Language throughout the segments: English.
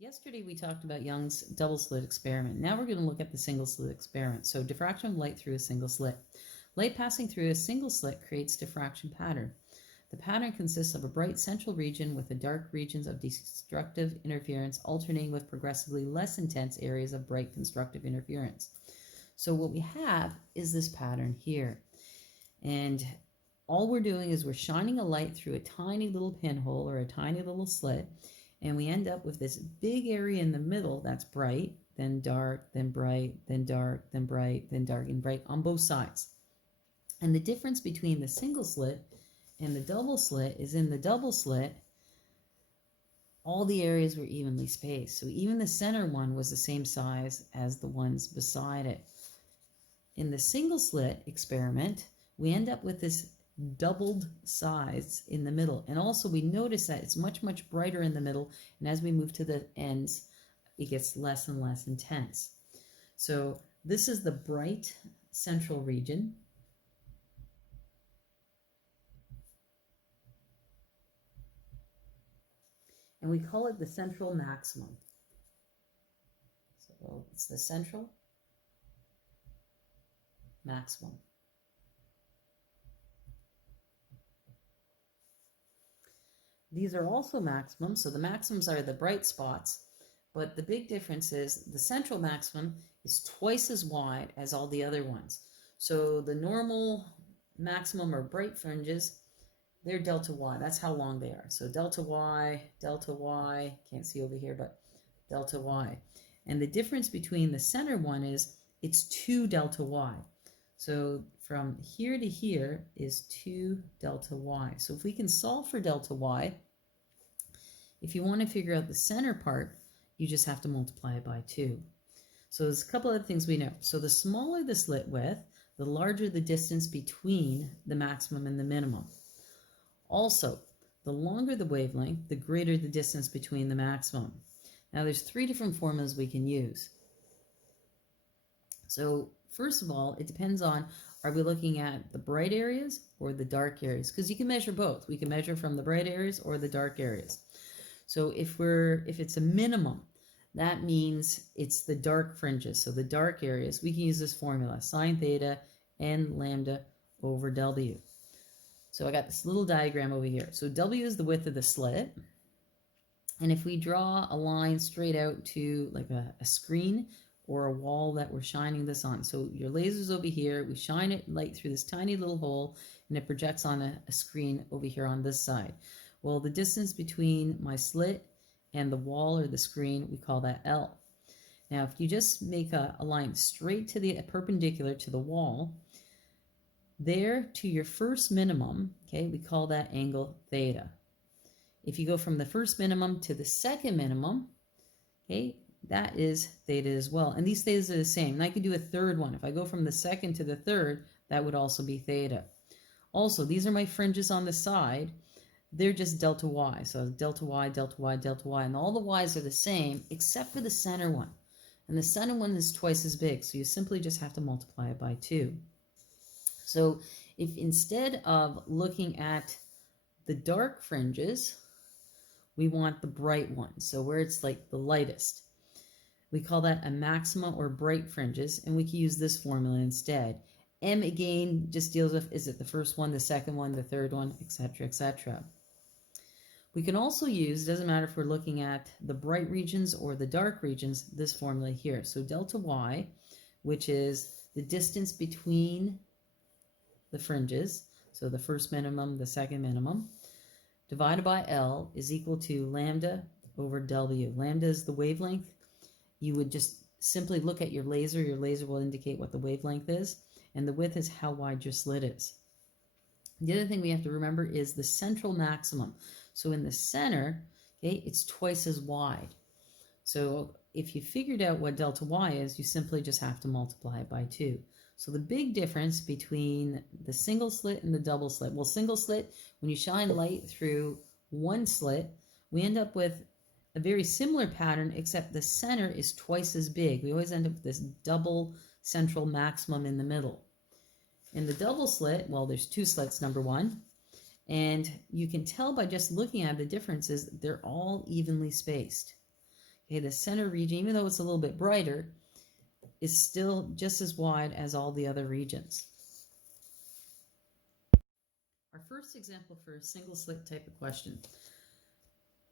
Yesterday we talked about Young's double slit experiment. Now we're going to look at the single slit experiment. So diffraction of light through a single slit. Light passing through a single slit creates diffraction pattern. The pattern consists of a bright central region with the dark regions of destructive interference alternating with progressively less intense areas of bright constructive interference. So what we have is this pattern here. And all we're doing is we're shining a light through a tiny little pinhole or a tiny little slit, and we end up with this big area in the middle that's bright, then dark, then bright, then dark, then bright, then dark, and bright on both sides. And the difference between the single slit and the double slit is in the double slit, all the areas were evenly spaced. So even the center one was the same size as the ones beside it. In the single slit experiment, we end up with this doubled size in the middle. And also we notice that it's much, much brighter in the middle. And as we move to the ends, it gets less and less intense. So this is the bright central region. And we call it the central maximum. So it's the central maximum. These are also maximums, so the maximums are the bright spots, but the big difference is the central maximum is twice as wide as all the other ones. So the normal maximum or bright fringes, they're delta y. That's how long they are. So delta y, can't see over here, but delta y. And the difference between the center one is it's 2 delta y. So from here to here is 2 delta y. So if we can solve for delta y, if you want to figure out the center part, you just have to multiply it by 2. So there's a couple of things we know. So the smaller the slit width, the larger the distance between the maximum and the minimum. Also, the longer the wavelength, the greater the distance between the maximum. Now there's 3 different formulas we can use. So first of all, it depends on, are we looking at the bright areas or the dark areas? Because you can measure both. We can measure from the bright areas or the dark areas. So if it's a minimum, that means it's the dark fringes. So the dark areas, we can use this formula, sine theta n lambda over W. So I got this little diagram over here. So W is the width of the slit. And if we draw a line straight out to like a screen or a wall that we're shining this on. So your laser's over here, we shine it light through this tiny little hole, and it projects on a screen over here on this side. Well, the distance between my slit and the wall or the screen, we call that L. Now, if you just make a line straight to the perpendicular to the wall, there to your first minimum, okay, we call that angle theta. If you go from the first minimum to the second minimum, okay, that is theta as well. And these thetas are the same. And I could do a third one. If I go from the second to the third, that would also be theta. Also, these are my fringes on the side. They're just delta y. So delta y, delta y, delta y. And all the y's are the same except for the center one. And the center one is twice as big. So you simply just have to multiply it by 2. So if instead of looking at the dark fringes, we want the bright ones. So where it's like the lightest. We call that a maxima or bright fringes, and we can use this formula instead. M again just deals with, is it the first one, the second one, the third one, etc., etc. We can also use, doesn't matter if we're looking at the bright regions or the dark regions, this formula here. So delta y, which is the distance between the fringes, so the first minimum, the second minimum, divided by L is equal to lambda over W. Lambda is the wavelength. You would just simply look at your laser. Your laser will indicate what the wavelength is, and the width is how wide your slit is. The other thing we have to remember is the central maximum. So in the center, okay, it's twice as wide. So if you figured out what delta y is, you simply just have to multiply it by 2. So the big difference between the single slit and the double slit, well, single slit, when you shine light through one slit, we end up with a very similar pattern, except the center is twice as big. We always end up with this double central maximum in the middle. In the double slit, well, there's 2 slits, number one, and you can tell by just looking at the differences, they're all evenly spaced. Okay, the center region, even though it's a little bit brighter, is still just as wide as all the other regions. Our first example for a single slit type of question.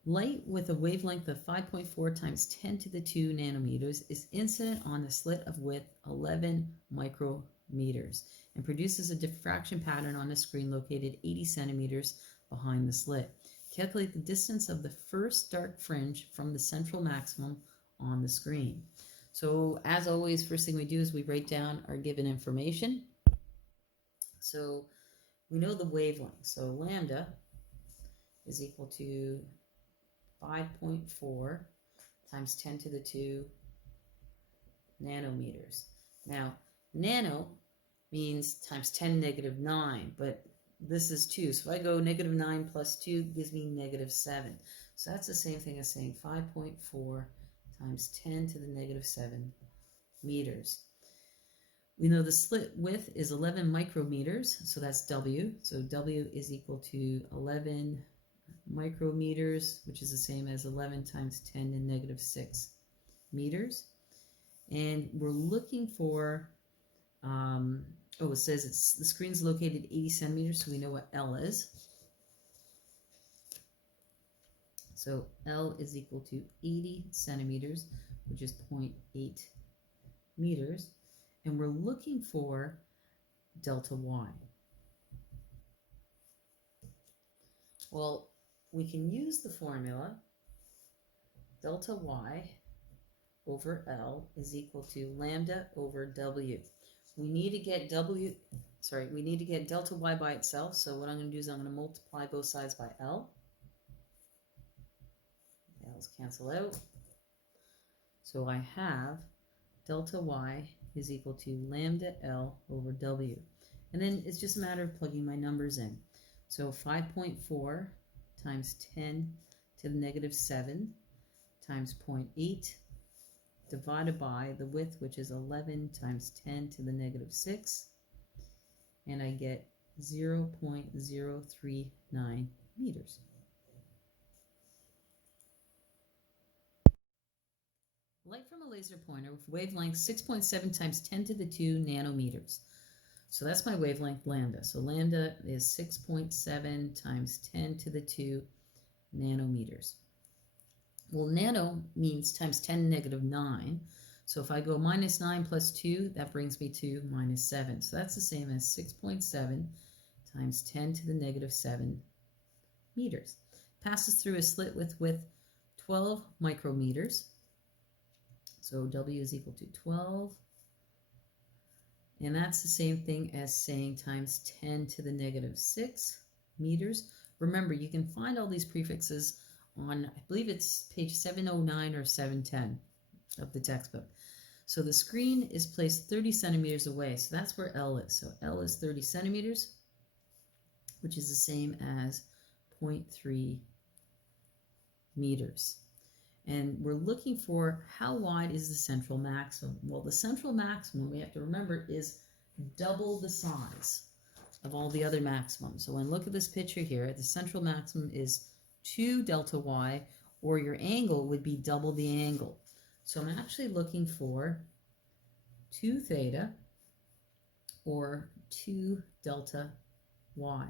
Light with a wavelength of 5.4 times 10 to the 2 nanometers is incident on a slit of width 11 micrometers and produces a diffraction pattern on a screen located 80 centimeters behind the slit. Calculate the distance of the first dark fringe from the central maximum on the screen. So as always, first thing we do is we write down our given information. So we know the wavelength. So lambda is equal to 5.4 times 10 to the 2 nanometers. Now, nano means times 10 negative 9, but this is 2. So if I go negative 9 plus 2 gives me negative 7. So that's the same thing as saying 5.4 times 10 to the negative 7 meters. We know the slit width is 11 micrometers, so that's W. So W is equal to 11 micrometers, which is the same as 11 times 10 to the negative 6 meters. And we're looking for, it says the screen's located 80 centimeters, so we know what L is. So L is equal to 80 centimeters, which is 0.8 meters. And we're looking for delta Y. Well, we can use the formula delta Y over L is equal to lambda over W. We need to get we need to get delta Y by itself. So what I'm going to do is I'm going to multiply both sides by L. L's cancel out. So I have delta Y is equal to lambda L over W. And then it's just a matter of plugging my numbers in. So 5.4 times 10 to the negative 7 times 0.8 divided by the width, which is 11 times 10 to the negative 6, and I get 0.039 meters. Light from a laser pointer with wavelength 6.7 times 10 to the 2 nanometers. So that's my wavelength lambda. So lambda is 6.7 times 10 to the 2 nanometers. Well, nano means times 10 negative 9. So if I go minus 9 plus 2, that brings me to minus 7. So that's the same as 6.7 times 10 to the negative 7 meters. Passes through a slit with 12 micrometers. So W is equal to 12. And that's the same thing as saying times 10 to the negative 6 meters. Remember, you can find all these prefixes on, I believe it's page 709 or 710 of the textbook. So the screen is placed 30 centimeters away. So that's where L is. So L is 30 centimeters, which is the same as 0.3 meters. And we're looking for how wide is the central maximum. Well, the central maximum, we have to remember, is double the size of all the other maximums. So when I look at this picture here, the central maximum is 2 delta Y, or your angle would be double the angle. So I'm actually looking for 2 theta or 2 delta Y,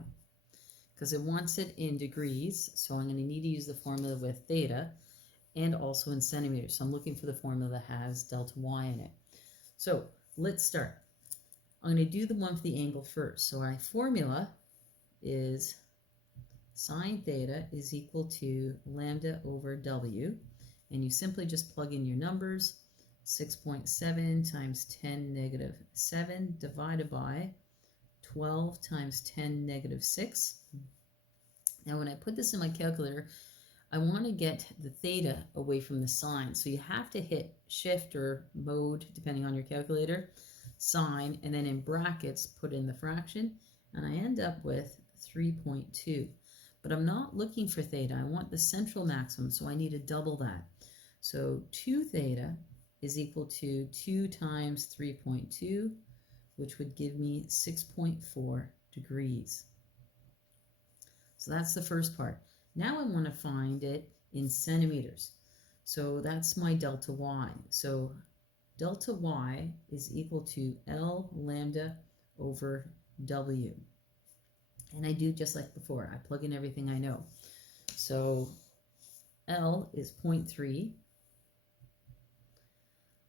because it wants it in degrees. So I'm going to need to use the formula with theta and also in centimeters. So I'm looking for the formula that has delta Y in it. So let's start. I'm going to do the one for the angle first. So our formula is sine theta is equal to lambda over W. And you simply just plug in your numbers. 6.7 times 10 negative 7 divided by 12 times 10 negative 6. Now when I put this in my calculator, I want to get the theta away from the sine. So you have to hit shift or mode, depending on your calculator, sine, and then in brackets put in the fraction, and I end up with 3.2. But I'm not looking for theta. I want the central maximum, so I need to double that. So 2 theta is equal to 2 times 3.2, which would give me 6.4 degrees. So that's the first part. Now I want to find it in centimeters. So that's my delta y. So delta y is equal to L lambda over W. And I do just like before. I plug in everything I know. So L is 0.3.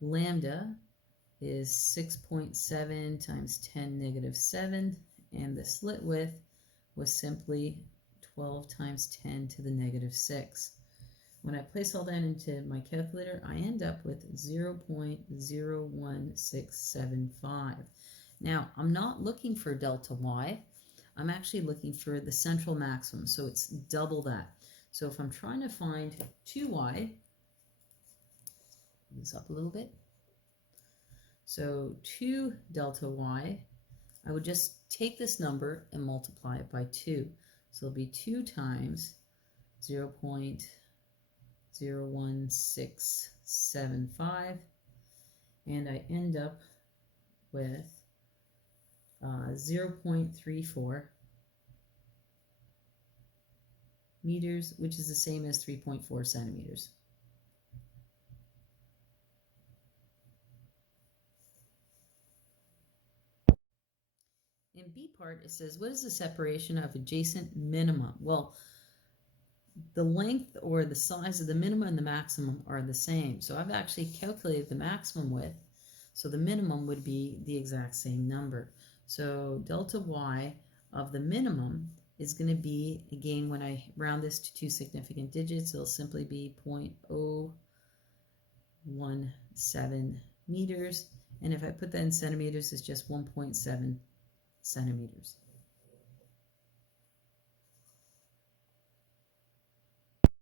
Lambda is 6.7 times 10 negative 7. And the slit width was simply 12 times 10 to the negative 6. When I place all that into my calculator, I end up with 0.01675. Now, I'm not looking for delta y. I'm actually looking for the central maximum, so it's double that. So if I'm trying to find 2y, this up a little bit. So 2 delta y, I would just take this number and multiply it by 2. So it'll be 2 times 0.01675, and I end up with 0.34 meters, which is the same as 3.4 centimeters. In B part, it says, what is the separation of adjacent minima? Well, the length or the size of the minimum and the maximum are the same. So I've actually calculated the maximum width. So the minimum would be the exact same number. So delta y of the minimum is going to be, again, when I round this to 2 significant digits, it'll simply be 0.017 meters. And if I put that in centimeters, it's just 1.7 centimeters.